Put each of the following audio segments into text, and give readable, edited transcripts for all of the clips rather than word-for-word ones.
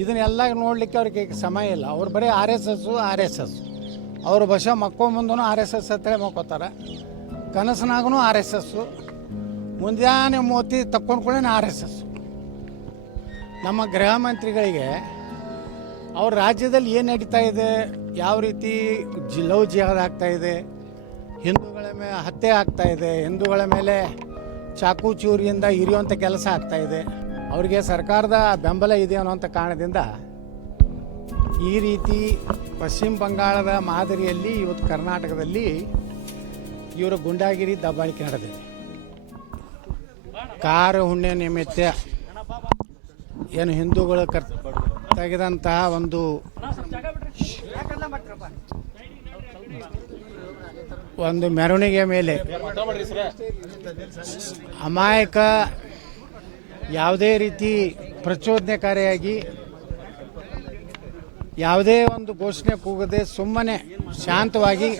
ಇದನ್ನೆಲ್ಲ ನೋಡಲಿಕ್ಕೆ ಅವ್ರಿಗೆ ಸಮಯ ಇಲ್ಲ. ಅವ್ರು ಬರೀ ಆರ್ ಎಸ್ ಎಸ್ ಅವರು ಬಸ ಮಕ್ಕೊಂಬಂದೂ ಆರ್ ಎಸ್ ಎಸ್ ಅಂತೇಳಿ ಮಕ್ಕೋತಾರೆ. ಕನಸಿನಾಗೂ ಆರ್ ಎಸ್ ಎಸ್ಸು, ಮುಂಜಾನೆ ಮೋತಿ ತಕ್ಕೊಂಡ್ಕೊಳ್ಳೇನೆ ಆರ್ ಎಸ್ ಎಸ್. ನಮ್ಮ ಗೃಹ ಮಂತ್ರಿಗಳಿಗೆ ಅವ್ರ ರಾಜ್ಯದಲ್ಲಿ ಏನು ನಡೀತಾ ಇದೆ, ಯಾವ ರೀತಿ ಲವ್ ಜಿಹಾದ್ ಆಗ್ತಾಯಿದೆ, ಹಿಂದೂಗಳ ಮೇಲೆ ಹತ್ಯೆ ಆಗ್ತಾಯಿದೆ, ಹಿಂದೂಗಳ ಮೇಲೆ ಚಾಕು ಚೂರಿಯಿಂದ ಇರಿಯುವಂಥ ಕೆಲಸ ಆಗ್ತಾಯಿದೆ, ಅವರಿಗೆ ಸರ್ಕಾರದ ಬೆಂಬಲ ಇದೆ ಅನ್ನೋಂಥ ಕಾರಣದಿಂದ ಈ ರೀತಿ ಪಶ್ಚಿಮ ಬಂಗಾಳದ ಮಾದರಿಯಲ್ಲಿ ಇವತ್ತು ಕರ್ನಾಟಕದಲ್ಲಿ ಇವರ ಗುಂಡಾಗಿರಿ ದಬ್ಬಾಳಿಕೆ ನಡೆದಿದೆ. ಕಾರ ಹುಣ್ಣಿಮೆ ನಿಮಿತ್ತ ಏನು ಹಿಂದೂಗಳು ತೆಗೆದಂತಹ ಒಂದು ಮೆರವಣಿಗೆ ಮೇಲೆ ಅಮಾಯಕ ಯಾವುದೇ ರೀತಿ ಪ್ರಚೋದನೆಕಾರಿಯಾಗಿ ಯಾವುದೇ ಒಂದು ಘೋಷಣೆ ಕೂಗದೆ ಸುಮ್ಮನೆ ಶಾಂತವಾಗಿ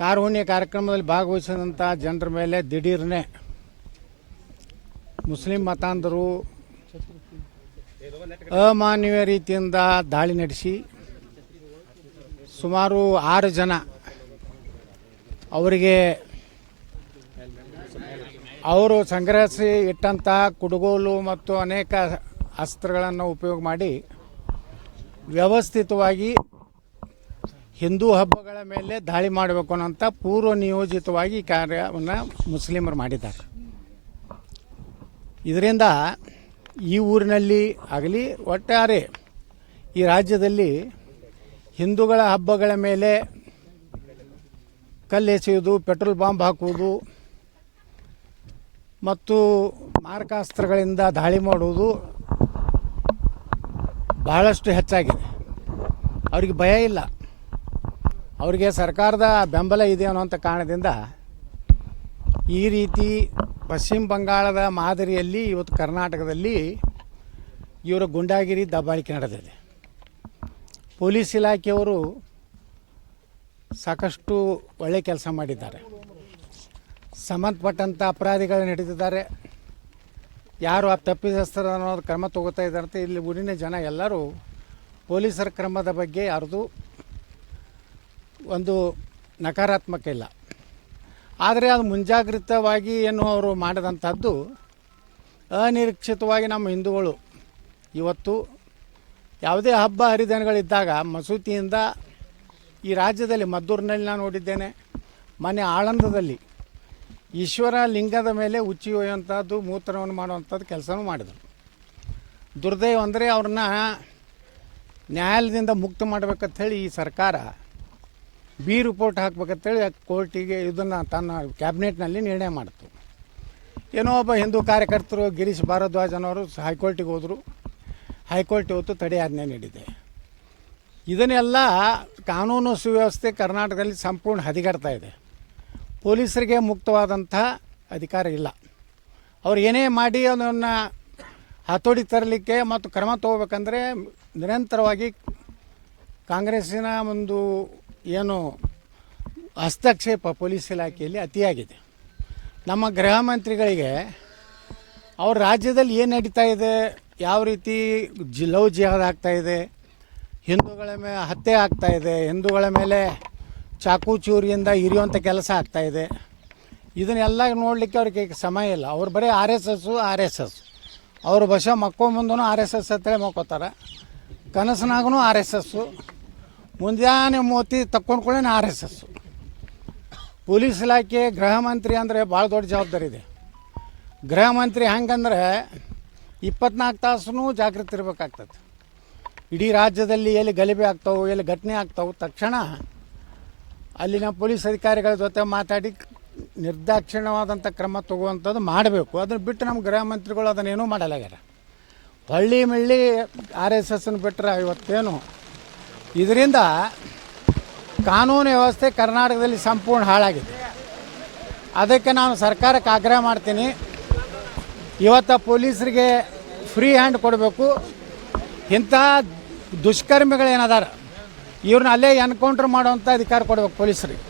ಕಾರುಣ್ಯ ಕಾರ್ಯಕ್ರಮದಲ್ಲಿ ಭಾಗವಹಿಸಿದಂಥ ಜನರ ಮೇಲೆ ದಿಢೀರ್ನೆ ಮುಸ್ಲಿಂ ಮತಾಂಧರು ಅಮಾನವೀಯ ರೀತಿಯಿಂದ ದಾಳಿ ನಡೆಸಿ ಸುಮಾರು 6 ಜನ ಅವರಿಗೆ ಅವರು ಸಂಗ್ರಹಿಸಿ ಇಟ್ಟಂಥ ಕುಡುಗೋಲು ಮತ್ತು ಅನೇಕ ಅಸ್ತ್ರಗಳನ್ನು ಉಪಯೋಗ ಮಾಡಿ ವ್ಯವಸ್ಥಿತವಾಗಿ ಹಿಂದೂ ಹಬ್ಬಗಳ ಮೇಲೆ ದಾಳಿ ಮಾಡಬೇಕು ಅನ್ನೋಂಥ ಪೂರ್ವ ನಿಯೋಜಿತವಾಗಿ ಕಾರ್ಯವನ್ನು ಮುಸ್ಲಿಮರು ಮಾಡಿದ್ದಾರೆ. ಇದರಿಂದ ಈ ಊರಿನಲ್ಲಿ ಆಗಲಿ ಒಟ್ಟಾರೆ ಈ ರಾಜ್ಯದಲ್ಲಿ ಹಿಂದೂಗಳ ಹಬ್ಬಗಳ ಮೇಲೆ ಕಲ್ಲೆಸೆಯುವುದು, ಪೆಟ್ರೋಲ್ ಬಾಂಬ್ ಹಾಕುವುದು ಮತ್ತು ಮಾರಕಾಸ್ತ್ರಗಳಿಂದ ದಾಳಿ ಮಾಡುವುದು ಬಹಳಷ್ಟು ಹೆಚ್ಚಾಗಿದೆ. ಅವರಿಗೆ ಭಯ ಇಲ್ಲ, ಅವರಿಗೆ ಸರ್ಕಾರದ ಬೆಂಬಲ ಇದೆ ಅನ್ನೋಂಥ ಕಾರಣದಿಂದ ಈ ರೀತಿ ಪಶ್ಚಿಮ ಬಂಗಾಳದ ಮಾದರಿಯಲ್ಲಿ ಇವತ್ತು ಕರ್ನಾಟಕದಲ್ಲಿ ಇವರ ಗುಂಡಾಗಿರಿ ದಬ್ಬಾಳಿಕೆ ನಡೆದಿದೆ. ಪೊಲೀಸ್ ಇಲಾಖೆಯವರು ಸಾಕಷ್ಟು ಒಳ್ಳೆಯ ಕೆಲಸ ಮಾಡಿದ್ದಾರೆ. ಸಂಬಂಧಪಟ್ಟಂಥ ಅಪರಾಧಿಗಳನ್ನ ಹಿಡಿದಿದ್ದಾರೆ. ಯಾರು ಆ ತಪ್ಪಿತಸ್ಥರು ಅನ್ನೋದು ಕ್ರಮ ತಗೋತಾ ಇದ್ದಾರೆ ಅಂತ ಇಲ್ಲಿ ಊರಿನ ಜನ ಎಲ್ಲರೂ ಪೊಲೀಸರ ಕ್ರಮದ ಬಗ್ಗೆ ಯಾರ್ದು ಒಂದು ನಕಾರಾತ್ಮಕ ಇಲ್ಲ. ಆದರೆ ಅದು ಮುಂಜಾಗ್ರತವಾಗಿ ಏನು ಅವರು ಮಾಡಿದಂಥದ್ದು ಅನಿರೀಕ್ಷಿತವಾಗಿ ನಮ್ಮ ಹಿಂದೂಗಳು ಇವತ್ತು ಯಾವುದೇ ಹಬ್ಬ ಹರಿದಿನಗಳಿದ್ದಾಗ ಮಸೂತಿಯಿಂದ ಈ ರಾಜ್ಯದಲ್ಲಿ ಮದ್ದೂರಿನಲ್ಲಿ ನಾನು ನೋಡಿದ್ದೇನೆ, ಮೊನ್ನೆ ಆಳಂದದಲ್ಲಿ ಈಶ್ವರ ಲಿಂಗದ ಮೇಲೆ ಉಚ್ಚಿ ಒಯ್ಯುವಂಥದ್ದು, ಮೂತ್ರವನ್ನು ಮಾಡುವಂಥದ್ದು ಕೆಲಸನೂ ಮಾಡಿದರು. ದುರ್ದೈವ ಅಂದರೆ ಅವ್ರನ್ನ ನ್ಯಾಯಾಲಯದಿಂದ ಮುಕ್ತ ಮಾಡಬೇಕಂತ ಹೇಳಿ ಈ ಸರ್ಕಾರ ರಿಪೋರ್ಟ್ ಹಾಕ್ಬೇಕಂತೇಳಿ ಕೋರ್ಟಿಗೆ ಇದನ್ನು ತನ್ನ ಕ್ಯಾಬಿನೆಟ್ನಲ್ಲಿ ನಿರ್ಣಯ ಮಾಡಿತು. ಏನೋ ಒಬ್ಬ ಹಿಂದೂ ಕಾರ್ಯಕರ್ತರು ಗಿರೀಶ್ ಭಾರದ್ವಾಜ್ ಅನ್ನೋರು ಹೈಕೋರ್ಟಿಗೆ ಹೋದರು. ಹೈಕೋರ್ಟ್ ಇವತ್ತು ತಡೆಯಾಜ್ಞೆ ನೀಡಿದೆ. ಇದನ್ನೆಲ್ಲ ಕಾನೂನು ಸುವ್ಯವಸ್ಥೆ ಕರ್ನಾಟಕದಲ್ಲಿ ಸಂಪೂರ್ಣ ಹದಗೆಡ್ತಾ ಇದೆ. ಪೊಲೀಸರಿಗೆ ಮುಕ್ತವಾದಂಥ ಅಧಿಕಾರ ಇಲ್ಲ. ಅವ್ರು ಏನೇ ಮಾಡಿ ಅದನ್ನು ಹತೋಟಿ ತರಲಿಕ್ಕೆ ಮತ್ತು ಕ್ರಮ ತಗೋಬೇಕಂದ್ರೆ ನಿರಂತರವಾಗಿ ಕಾಂಗ್ರೆಸ್ಸಿನ ಒಂದು ಏನು ಹಸ್ತಕ್ಷೇಪ ಪೊಲೀಸ್ ಇಲಾಖೆಯಲ್ಲಿ ಅತಿಯಾಗಿದೆ. ನಮ್ಮ ಗೃಹ ಮಂತ್ರಿಗಳಿಗೆ ಅವ್ರ ರಾಜ್ಯದಲ್ಲಿ ಏನು ನಡೀತಾ ಇದೆ, ಯಾವ ರೀತಿ ಲವ್ ಜಿಹಾದ್ ಆಗ್ತಾಯಿದೆ, ಹಿಂದೂಗಳ ಮೇಲೆ ಹತ್ಯೆ ಆಗ್ತಾಯಿದೆ, ಹಿಂದೂಗಳ ಮೇಲೆ ಚಾಕು ಚೂರಿಯಿಂದ ಇರಿಯುವಂಥ ಕೆಲಸ ಆಗ್ತಾಯಿದೆ, ಇದನ್ನೆಲ್ಲ ನೋಡಲಿಕ್ಕೆ ಅವ್ರಿಗೆ ಸಮಯ ಇಲ್ಲ. ಅವ್ರು ಬರೀ ಆರ್ ಎಸ್ ಎಸ್ ಅವರು ಬಸ ಮಕ್ಕೊಂಬಂದೂ ಆರ್ ಎಸ್ ಎಸ್ ಅಂತೇಳಿ ಮಕ್ಕೋತಾರೆ. ಕನಸಿನಾಗೂ ಆರ್ ಎಸ್ ಎಸ್ಸು, ಮುಂಜಾನೆ ಮೋತಿ ತಕ್ಕೊಂಡ್ಕೊಳ್ಳೇನೆ ಆರ್ ಎಸ್ ಎಸ್ಸು. ಪೊಲೀಸ್ ಇಲಾಖೆ ಗೃಹ ಮಂತ್ರಿ ಅಂದರೆ ಭಾಳ ದೊಡ್ಡ ಜವಾಬ್ದಾರಿ ಇದೆ. ಗೃಹ ಮಂತ್ರಿ ಹೆಂಗಂದ್ರೆ 24 ತಾಸೂ ಜಾಗೃತಿ ಇರಬೇಕಾಗ್ತದೆ. ಇಡೀ ರಾಜ್ಯದಲ್ಲಿ ಎಲ್ಲಿ ಗಲಭೆ ಆಗ್ತಾವೆ, ಎಲ್ಲಿ ಘಟನೆ ಆಗ್ತಾವೆ, ತಕ್ಷಣ ಅಲ್ಲಿನ ಪೊಲೀಸ್ ಅಧಿಕಾರಿಗಳ ಜೊತೆ ಮಾತಾಡಿ ನಿರ್ದಾಕ್ಷಿಣ್ಯವಾದಂಥ ಕ್ರಮ ತಗುವಂಥದ್ದು ಮಾಡಬೇಕು. ಅದನ್ನು ಬಿಟ್ಟು ನಮ್ಮ ಗೃಹ ಮಂತ್ರಿಗಳು ಅದನ್ನೇನೂ ಮಾಡಲಾಗ್ಯಾರ. ಹಳ್ಳಿ ಮಿಳ್ಳಿ ಆರ್ ಎಸ್ ಎಸ್ಸನ್ನು ಬಿಟ್ಟರೆ ಇವತ್ತೇನು ಇದರಿಂದ ಕಾನೂನು ವ್ಯವಸ್ಥೆ ಕರ್ನಾಟಕದಲ್ಲಿ ಸಂಪೂರ್ಣ ಹಾಳಾಗಿದೆ. ಅದಕ್ಕೆ ನಾನು ಸರ್ಕಾರಕ್ಕೆ ಆಗ್ರಹ ಮಾಡ್ತೀನಿ, ಇವತ್ತು ಪೊಲೀಸರಿಗೆ ಫ್ರೀ ಹ್ಯಾಂಡ್ ಕೊಡಬೇಕು. ಇಂಥ ದುಷ್ಕರ್ಮಿಗಳೇನದಾರ ಇವ್ರನ್ನ ಅಲ್ಲೇ ಎನ್ಕೌಂಟ್ರ್ ಮಾಡುವಂಥ ಅಧಿಕಾರ ಕೊಡಬೇಕು ಪೊಲೀಸರಿಗೆ.